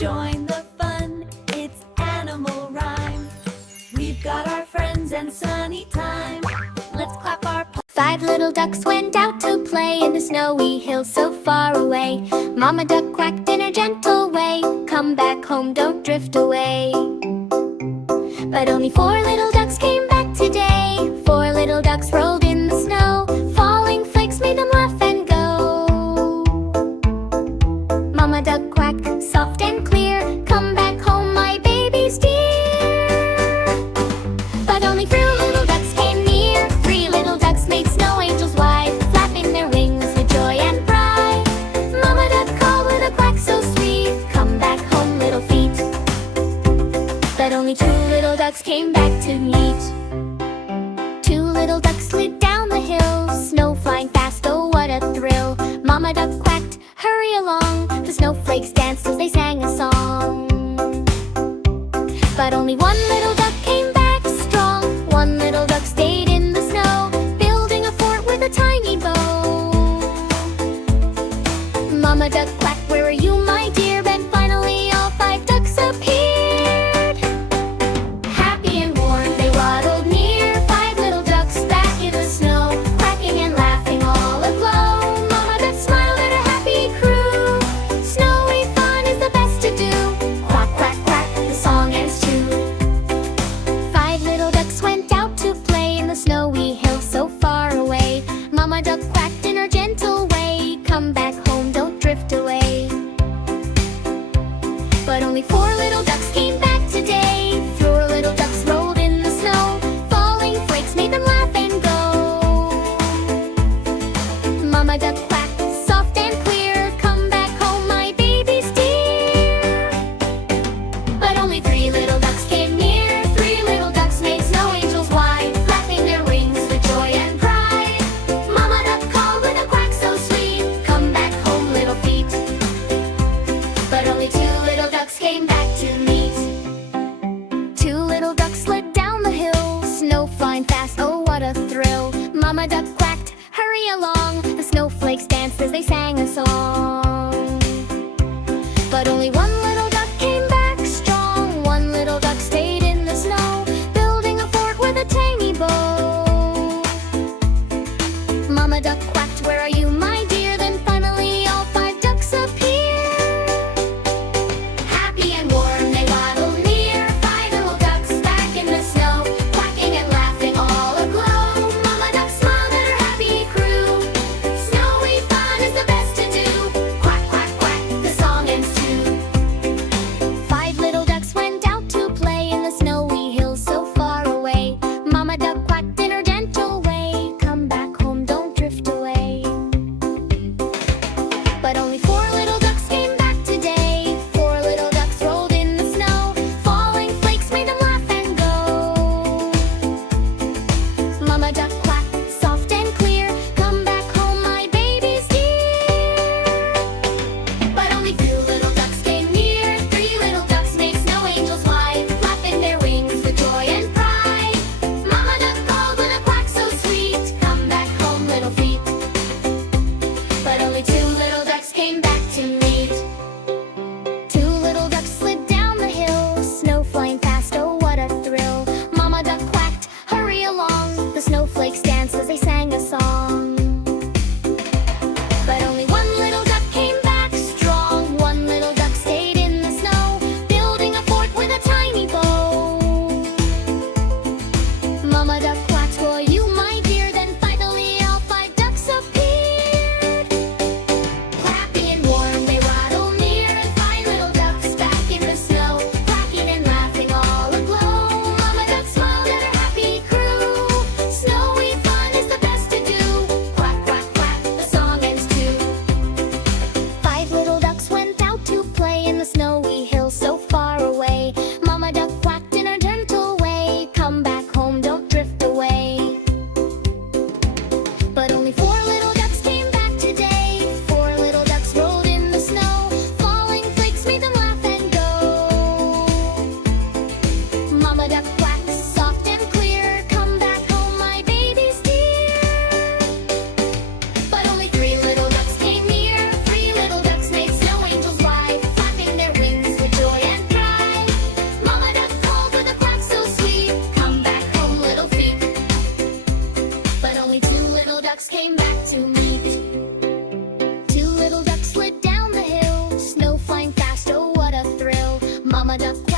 Join the fun, it's animal rhyme. We've got our friends and sunny time. Let's clap our paws. 5 little ducks went out to play in the snowy hills so far away. Mama duck quacked in her gentle way, "Come back home, don't drift away." But only 4 little ducks came back today. 4 little ducks rolled in the snow. Falling flakes made them laugh and go. Mama duck quacked soft and clear, "Come back home, my babies dear." But only 3 little ducks came near. 3 little ducks made snow angels wide, flapping their wings with joy and pride. Mama duck called with a quack so sweet, "Come back home, little feet." But only 2 little ducks came back to meet. 2 little ducks slid down the hill, snow flying fast, oh what a thrill. Mama duck quacked, "Hurry along." The snowflakes danced as they sang a song. But only 1 little duck came back strong. 1 little duck stayed in the snow, building a fort with a tiny bow. Mama duck quacked, "Where are you, my dear?" Then finally all 5 ducks appeared. Happy and warm they waddled near. 5 little ducks back in the snow, quacking and laughing all aglow. Mama duck smiled at a happy crew. Snowy fun is the best to do. Quack, quack, quack, the song ends too. 5 little ducks went out to play in the snowy hills so far away. Mama duck quacked in her gentle way, "Come back home, don't drift away." But only 4 little ducks came back today. 4 little ducks rolled in the snow. Falling flakes made them laugh and go. Mama duck quacked soft and clear, "Come back home, my babies dear." But only 3 little ducks came near. 3 little ducks made snow angels wide, flapping their wings with joy and pride. Mama duck called with a quack so sweet, "Come back home, little feet." But only 2 little ducks came back to meet. 2 little ducks slid down the hill, snow flying fast, oh what a thrill. Mama duck quacked, "Hurry along." The snowflakes danced as they sang a song. But only 1 little duck came back strong. 1 little duck stayed in the snow, building a fort with a tiny bow. Mama duck quacked, "Where are you, my dear?" Then finally all 5 ducks appeared. Happy and warm they waddled near. 5 little ducks back in the snow, quacking and laughing all aglow. Mama duck smiled at her happy crew. Snowy fun is the best to do. Quack, quack, quack, the song ends too. Mama duck